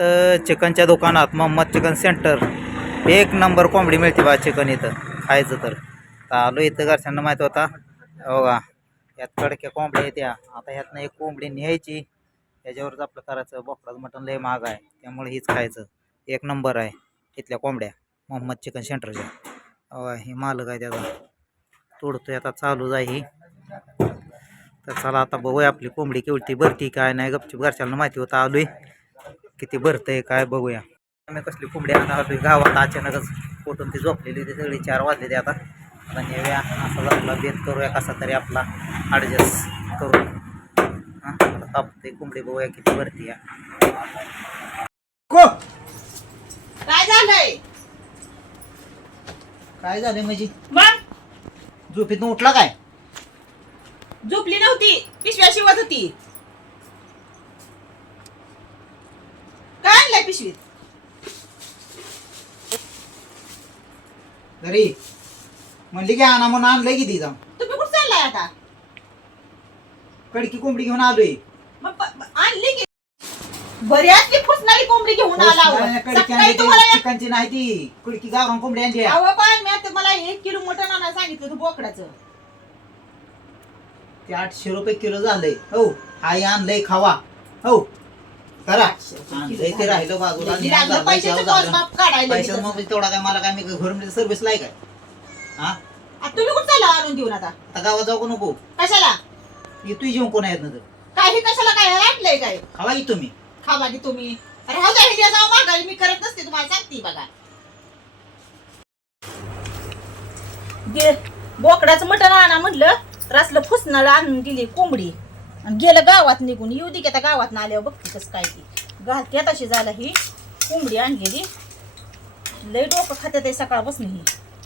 इथं चिकनच्या दुकानात मोहम्मद चिकन सेंटर एक नंबर कोंबडी मिळते बा चिकन इथं खायचं तर आलो इथं घरच्यांना माहीत होता बघा यात कडक्या कोंबड्या येत्या आता ह्यातनं एक कोंबडी न्यायची त्याच्यावरच आपलं करायचं बोकडाचं मटण लय महाग आहे त्यामुळे हीच खायचं एक नंबर आहे इथल्या कोंबड्या मोहम्मद चिकन सेंटरच्या ही मालक आहे त्याचा तोडतोय आता चालू आहे ही तर चला आता बघूया आपली कोंबडी केवढी भरती काय नाही गपचूप घरच्यांना माहिती होतं आलोय किती भरतंय काय बघूया आम्ही कसली कोंबडी आलोय गावात अचानकच कुठून ती झोपलेली होती सगळी 4 वाजले आता आता नेऊया असा आपला बेत करूया कसा तरी आपला ॲडजस्ट करू हां तापते कोंबडी बघूया किती भरती या काय झालंय काय झालं म्हणजे मग झोपेतून उठला काय झोपली नव्हती पिशव्या शिवत होती काय आणलंय पिशवीत घरी म्हणली की आणा म्हणून आणलंय किती जाऊन तुम्ही कुठं चाललाय आता कडकी कोंबडी घेऊन आलोय मग आणली की बऱ्याच फुसणारी कोंबडी घेऊन आला हो. सकाळी तुम्हाला चिकनची नाही ती कडकी गावरान कोंबडी आणली आहे. अहो पण मी आता मला 1 किलो मटण आणायला सांगितलं होतं बोकडाचं ते 800 रुपये किलो झालंय हो आई आणलंय खावा हो करा आणलंय ते राहिलं बाजूला लागलं पैशाचं मोजमाप काढायला पैशाचं मग तेवढा काय मला काय मी घरून सर्व्हिसला आहे काय हा आता तुम्ही कुठं चालला आणून देऊन आता आता गावात जाऊ का नको कशाला येतोय जेवण कोण आहेत ना तर काही कशाला काय आणलंय काय खावा की तुम्ही खावा की तुम्ही राहू द्या हिडिया जाऊ मागायला मी करत नसते तुम्हाला सांगते बघा बोकडाचं मटण आणा म्हटलं रसलं फुसणाला आणून दिली कोंबडी आणि गेलं गावात निघून येऊ दे की आता गावात आल्यावर बघते कसं काय ती घालते तशी झालं ही कोंबडी आणलेली लय डोकं खात्यात आहे सकाळपासून ही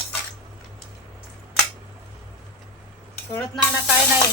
कळत ना काय नाही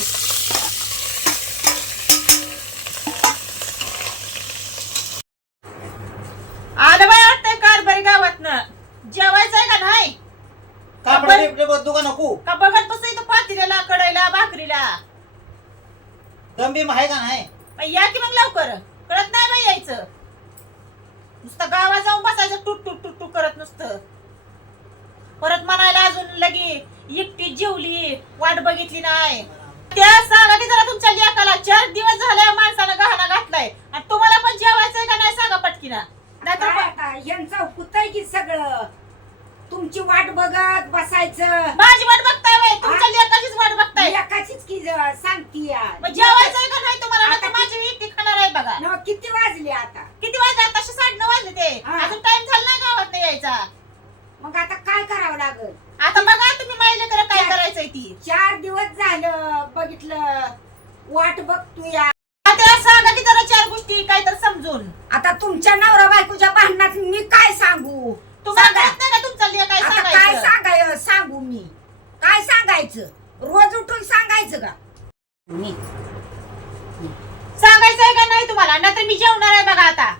आलं बाय वाटतंय कारभारी गावातनं जेवायचंय का नाही बदलू का नको का बघत बसायचं पातीला कडायला भाकरीला दमबीम आहे का नाही मग या की मग लवकर कळत नाही बाई यायचं नुसतं गावात जाऊन बसायचं टूट टूट टूट टूट करत नुसतं परत म्हणायला अजून लगी एकटी जेवली वाट बघितली नाही त्या सांगा की जरा तुमच्या लेकाला 4 दिवस झाले माणसानं गहाणा घातलाय आणि तुम्हाला पण जेवायचंय का नाही सांगा पटकीना नाहीतर यांचं होतंय की सगळं तुमची वाट बघत बसायचं माझी वाट बघताय बाई तुमच्या लेकाचीच वाट बघताय एकाचीच की सांगती मग जेवायचंय का नाही तुम्हाला नाहीतर माझी एकटी खाणार आहे बघा किती वाजले आता किती वाजले आता 9:30 वाजले ते अजून टाइम झाला नाही गावात नाही यायचा मग आता काय करावं लागल आता बघा तुम्ही माहिले तर काय करायचंय ती 4 दिवस झालं बघितलं वाट बघतोया आता सांगा की जरा 4 गोष्टी काय तर समजून आता तुमच्या नवरा बायकोच्या भांडणात मी काय सांगू तुम्हाला कळत नाही का तुमचा लेक काय आता काय सांगायचं सांगाय सांगू मी काय सांगायचं रोज उठून सांगायचं का मी सांगायचंय का नाही तुम्हाला नाहीतर मी जेवणार आहे बघा आता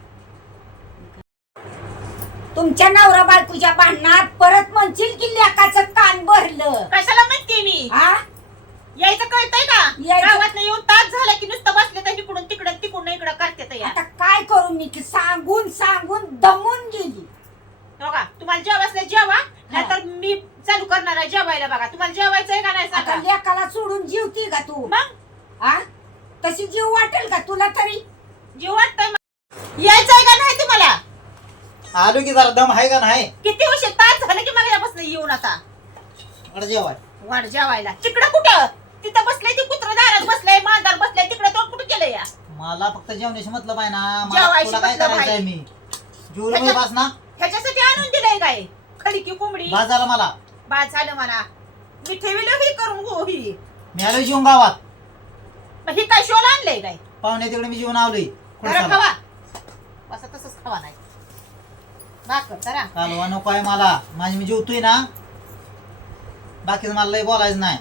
तुमच्या नवरा बायकोच्या भांडणात परत म्हणशील की लेकाचं कान भरलं कशाला म्हणते मी हा यायचं कळतंय का यायचं. गावात येऊन तास झाला की नुसतं बसले तर इकडून तिकडं तिकडून इकडं करते या आता काय करू मी की सांगून सांगून दमून गेली बघा तुम्हाला जेवायचं जेवा नाहीतर मी चालू करणार आहे जेवायला बघा तुम्हाला जेवायचंय का नाही आता सांगा लेकाला सोडून जीवती का तू मग हा तशी जीव वाटेल का तुला तरी जीव वाटतंय यायचंय का नाही तुम्हाला आलो की जरा दम आहे का नाही किती वर्ष तास झालं की माझ्यापासून येऊन आता जेवाय वाढ जेवायला तिकडं कुठं तिथं बसलंय ते कुत्र दारात बसलंय मांदार बसलंय तिकडं तो कुठं गेलं या मला फक्त जेवण्याशी मतलब आहे ना मला जेवायशी तुला काय मतलब करायचंय आहे. मी जेवलो बास ना ह्याच्यासाठी आणून दिलंय काय खडकी कोंबडी बास झाला मला बाद झालं मला मी ठेवलं ही करून हो ही मी आलोय जेवून गावात मग ही काय शोला आणलंय काय पाहुणे तिकडे मी जेवून आलोय जरा खावा असं तसंच खावा नाही भाकर जरा कालवा नको आहे मला माझी मी जेवतोय ना बाकीचं मला लय बोलायचं नाही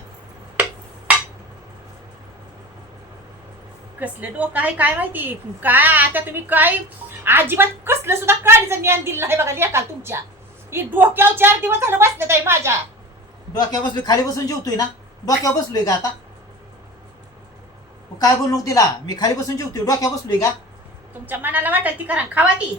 कसलं डोकं आहे काय माहिती काय आता तुम्ही काय अजिबात कसलं सुद्धा काळीचं ज्ञान दिलं नाही बघा लेका तुमच्या ही डोक्यावर 4 दिवस झालं बसले ताई माझ्या डोक्यावर बसलोय खाली बसून जेवतोय ना डोक्यावर बसलोय का आता काय बोलू नको तिला मी खाली बसून जेवतोय डोक्यावर बसलोय का तुमच्या मनाला वाटेल ती करा खावा ती.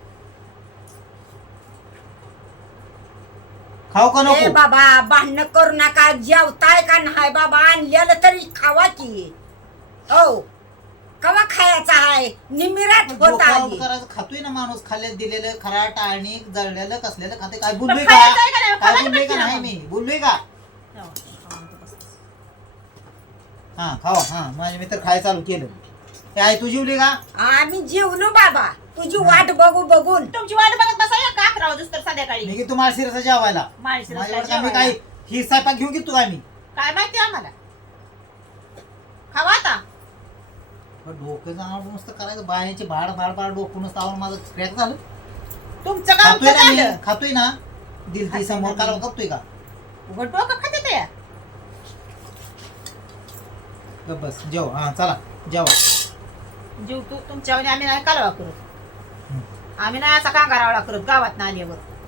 खाऊ का ए नको? बाबा भांडणं करू नका. जेवताय का नाही बाबा? आणलेलं तरी खावा की. हो कवा खायचा आहे? निमिरात होत डोकं आउट आली. करायचं खातोय ना माणूस. खाल्ल्यात दिलेलं खराट आणि जळलेलं कसलेलं खाते. काय पण बोललोय का? खायचं आहे का नाही? काय खावा बोललोय का की नाही मग. मी? बोललोय का? हा खावा. हा माझे मित्र खाय चालू केलं. ते आहे तू जेवली का? आम्ही जेवलो बाबा. तुझी वाट बघू बघून. तुमची वाट बघत बसा या का 11 वाजता तर संध्याकाळी. मी की तुम्हाला शिरसा जेवायला माळशिरस माझ्यावर काय का मी जेवायला? काय ही स्वयंपाक घेऊन घेतो का मी? काय माहिती आम्हाला. खावा आता. डोकं जाणं नुसतं करायचं. बायांची भाड भाड भाड डोकं नुसतं आवड माझं क्रॅक झालं. तुमचं काम खातोय ना मी. झालं. खातोय ना. दिल ती खातोय समोर ना कालवा मी. करतोय का? उघड डोकं खाते ते. गप्प बस जेव. हा चला जेवा. जीव तू तुमच्या आम्ही नाही कालवा करत. आम्ही नाही असा कांगारावळा करत गावात आल्यावर.